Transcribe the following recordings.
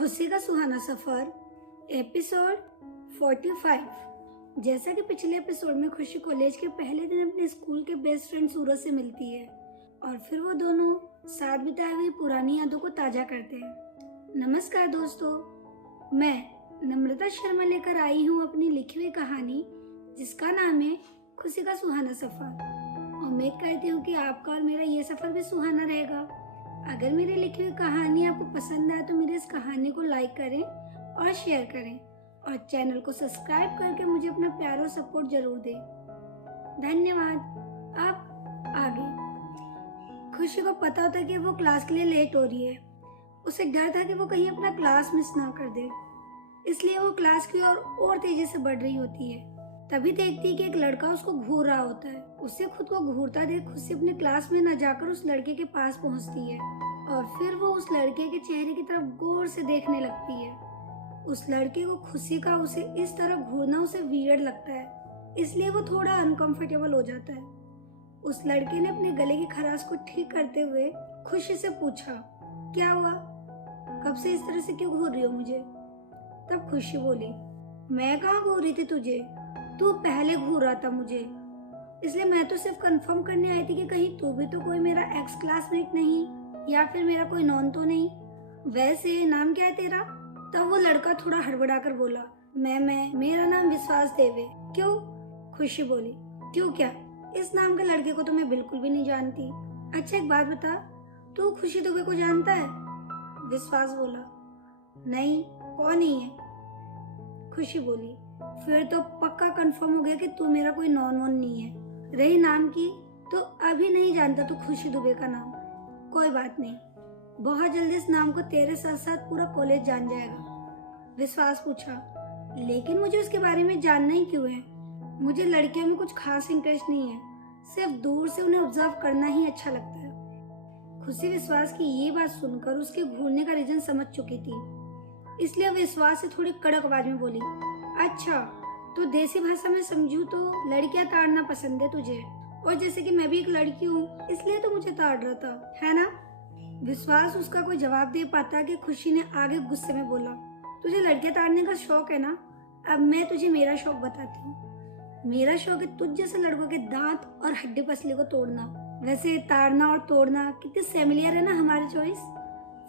खुशी का सुहाना सफर एपिसोड 45। जैसा कि पिछले एपिसोड में खुशी कॉलेज के पहले दिन अपने स्कूल के बेस्ट फ्रेंड सूरज से मिलती है और फिर वो दोनों साथ बिताई हुई पुरानी यादों को ताजा करते हैं। नमस्कार दोस्तों, मैं नम्रता शर्मा लेकर आई हूँ अपनी लिखी हुई कहानी जिसका नाम है खुशी का सुहाना सफर। उम्मीद करती हूँ कि आपका और मेरा ये सफर भी सुहाना रहेगा। अगर मेरी लिखी हुई कहानी आपको पसंद आए तो मेरी इस कहानी को लाइक करें और शेयर करें और चैनल को सब्सक्राइब करके मुझे अपना प्यार और सपोर्ट जरूर दें। धन्यवाद। अब आगे। खुशी को पता होता कि वो क्लास के लिए लेट हो रही है। उसे डर था कि वो कहीं अपना क्लास मिस ना कर दे, इसलिए वो क्लास की ओर और तेजी से बढ़ रही होती है। तभी देखती है कि एक लड़का उसको घूर रहा होता है। उसे खुद को घूरता देख खुशी अपने क्लास में न जाकर उस लड़के के पास पहुंचती है और फिर वो उस लड़के के चेहरे की तरफ गौर से देखने लगती है। उस लड़के को खुशी का उसे इस तरह घूरना उसे वियर्ड लगता है, इसलिए वो थोड़ा अनकंफर्टेबल हो जाता है। उस लड़के ने अपने गले की खराश को ठीक करते हुए खुशी से पूछा, क्या हुआ? कब से इस तरह से क्यों घूर रही हो मुझे? तब खुशी बोली, मैं कहाँ घूर रही थी तुझे, तू पहले घूर रहा था मुझे, इसलिए मैं तो सिर्फ कंफर्म करने आई थी कि कहीं तू भी तो कोई मेरा एक्स क्लासमेट नहीं या फिर मेरा कोई नॉन तो नहीं। वैसे नाम क्या है तेरा? तब वो लड़का थोड़ा हड़बड़ा कर बोला, मेरा नाम विश्वास देव है। क्यों? खुशी बोली, क्यों क्या? इस नाम के लड़के को तो मैं बिल्कुल भी नहीं जानती। अच्छा एक बात बता, तू खुशी दुबे को जानता है? विश्वास बोला, नहीं, कौन ही है? खुशी बोली, फिर तो पक्का कंफर्म हो गया कि तू मेरा कोई नॉन वॉन नहीं है। रही नाम की, तो अभी नहीं जानता तू खुशी दुबे का नाम। कोई बात नहीं, बहुत जल्दी इस नाम को तेरे साथ साथ पूरा कॉलेज जान जाएगा। विश्वास पूछा, लेकिन मुझे उसके बारे में जानना ही क्यों है? मुझे लड़कियों में कुछ खास इंटरेस्ट नहीं है, सिर्फ दूर से उन्हें ऑब्जर्व करना ही अच्छा लगता है। खुशी विश्वास की ये बात सुनकर उसके घूरने का रीजन समझ चुकी थी, इसलिए विश्वास से थोड़ी कड़क आवाज में बोली, अच्छा तो देसी भाषा में समझू तो लड़कियां ताड़ना पसंद है तुझे, और जैसे कि मैं भी एक लड़की हूँ इसलिए तो मुझे ताड़ रहा था, है ना? विश्वास उसका कोई जवाब दे पाता कि खुशी ने आगे गुस्से में बोला, तुझे लड़कियां ताड़ने का शौक है ना? अब मैं तुझे मेरा शौक बताती हूँ। मेरा शौक है तुझ जैसे लड़कों के दांत और हड्डी पसली को तोड़ना। वैसे ताड़ना और तोड़ना कितनी सिमिलर है ना हमारी चॉइस।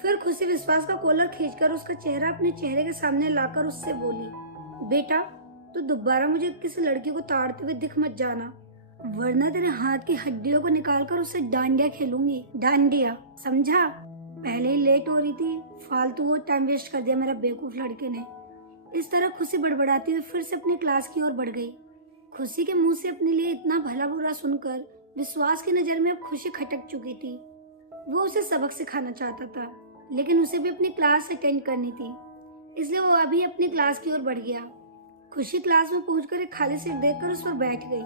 फिर खुशी विश्वास का कॉलर खींचकर उसका चेहरा अपने चेहरे के सामने लाकर उससे बोली, बेटा तो दोबारा मुझे किसी लड़की को ताड़ते हुए दिख मत जाना, वरना तेरे हाथ की हड्डियों को निकालकर उससे डांडिया खेलूंगी। डांडिया, समझा? पहले ही लेट हो रही थी, फालतू वो टाइम वेस्ट कर दिया मेरा बेवकूफ लड़के ने। इस तरह खुशी बड़बड़ाती हुई फिर से अपनी क्लास की ओर बढ़ गई। खुशी के मुंह से अपने लिए इतना भला बुरा सुनकर विश्वास की नजर में अब खुशी खटक चुकी थी। वो उसे सबक सिखाना चाहता था, लेकिन उसे भी अपनी क्लास अटेंड करनी थी, इसलिए वो अभी अपनी क्लास की ओर बढ़ गया। खुशी क्लास में पहुंचकर एक खाली सीट देखकर उस पर बैठ गई।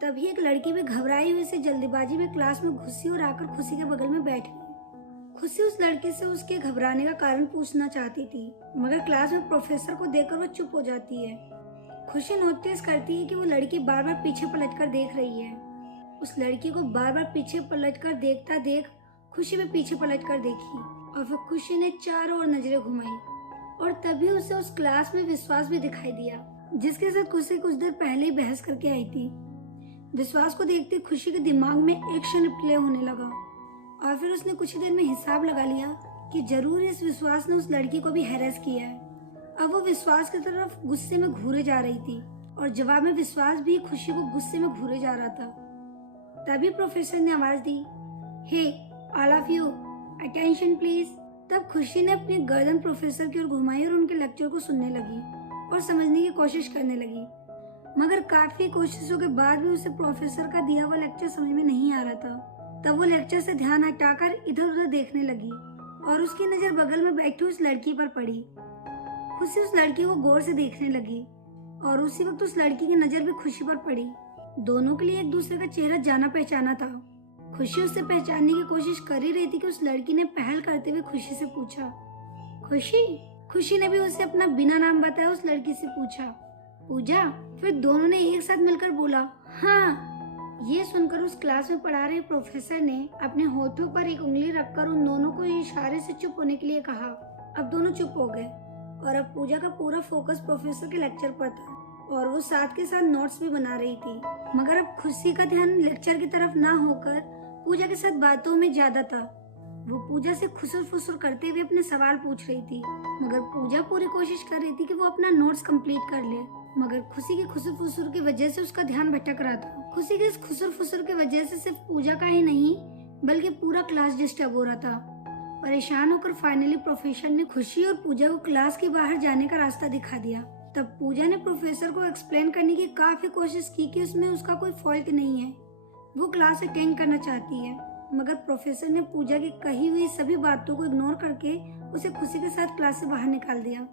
तभी एक लड़की भी घबराई हुई से जल्दीबाजी में क्लास में घुसी और आकर खुशी के बगल में बैठ गई। खुशी उस लड़की से उसके घबराने का कारण पूछना चाहती थी, मगर क्लास में प्रोफेसर को देखकर वो चुप हो जाती है। खुशी नोटिस करती है कि वो लड़की बार बार पीछे पलटकर देख रही है। उस लड़की को बार बार पीछे पलटकर देखता देख खुशी भी पीछे पलटकर देखी और फिर खुशी ने चारों ओर नजरें घुमाई और तभी उसे उस क्लास में विश्वास भी दिखाई दिया, जिसके साथ खुशी कुछ देर पहले ही बहस करके आई थी। विश्वास को देखते खुशी के दिमाग में एक्शन प्ले होने लगा और फिर उसने कुछ देर में हिसाब लगा लिया कि जरूर इस विश्वास ने उस लड़की को भी हैरेस किया है। अब वो विश्वास की तरफ गुस्से में घूरे जा रही थी और जवाब में विश्वास भी खुशी को गुस्से में घूरे जा रहा था। तभी प्रोफेसर ने आवाज दी, hey all of you attention please. तब खुशी ने अपनी गर्दन प्रोफेसर की ओर घुमाई और उनके लेक्चर को सुनने लगी और समझने की कोशिश करने लगी, मगर काफी कोशिशों के बाद भी उसे प्रोफेसर का दिया हुआ लेक्चर समझ में नहीं आ रहा था। तब वो लेक्चर से ध्यान हटाकर इधर उधर देखने लगी और उसकी नजर बगल में बैठी उस लड़की पर पड़ी। खुशी उस लड़की को गौर से देखने लगी और उसी वक्त उस लड़की की नजर भी खुशी पर पड़ी। दोनों के लिए एक दूसरे का चेहरा जाना पहचाना था। खुशी उससे पहचानने की कोशिश कर ही रही थी कि उस लड़की ने पहल करते हुए खुशी से पूछा, खुशी? खुशी ने भी उसे अपना बिना नाम बताया उस लड़की से पूछा, पूजा? फिर दोनों ने एक साथ मिलकर बोला, हाँ। ये सुनकर उस क्लास में पढ़ा रहे प्रोफेसर ने अपने होठों पर एक उंगली रखकर उन दोनों को इशारे से चुप होने के लिए कहा। अब दोनों चुप हो गए और अब पूजा का पूरा फोकस प्रोफेसर के लेक्चर पर था और वो साथ के साथ नोट्स भी बना रही थी। मगर अब खुशी का ध्यान लेक्चर की तरफ ना होकर पूजा के साथ बातों में ज्यादा था। वो पूजा से खुसर फुसर करते हुए अपने सवाल पूछ रही थी, मगर पूजा पूरी कोशिश कर रही थी कि वो अपना नोट्स कंप्लीट कर ले। मगर खुशी की खुसर फुसर की वजह से उसका ध्यान भटक रहा था। खुशी के इस खुसर फुसर की वजह से सिर्फ पूजा का ही नहीं बल्कि पूरा क्लास डिस्टर्ब हो रहा था। परेशान होकर फाइनली प्रोफेसर ने खुशी और पूजा को क्लास के बाहर जाने का रास्ता दिखा दिया। तब पूजा ने प्रोफेसर को एक्सप्लेन करने की काफी कोशिश की कि उसमें उसका कोई फॉल्ट नहीं है, वो क्लास अटेंड करना चाहती है। मगर प्रोफेसर ने पूजा की कही हुई सभी बातों को इग्नोर करके उसे खुशी के साथ क्लास से बाहर निकाल दिया।